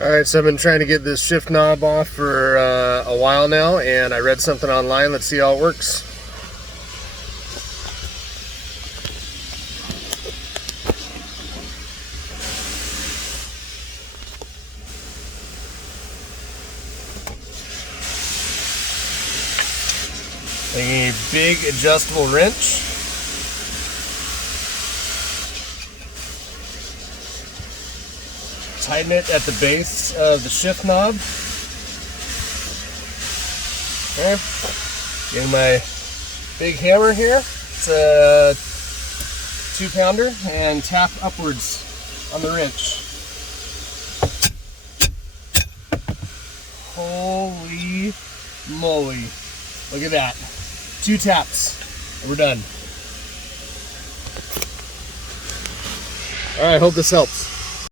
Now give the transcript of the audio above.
Alright, so I've been trying to get this shift knob off for a while now, and I read something online. Let's see how it works. A big adjustable wrench. Tighten it at the base of the shift knob. Okay. Getting my big hammer here. It's a 2-pounder, and tap upwards on the wrench. Holy moly. Look at that. 2 taps and we're done. Alright, hope this helps.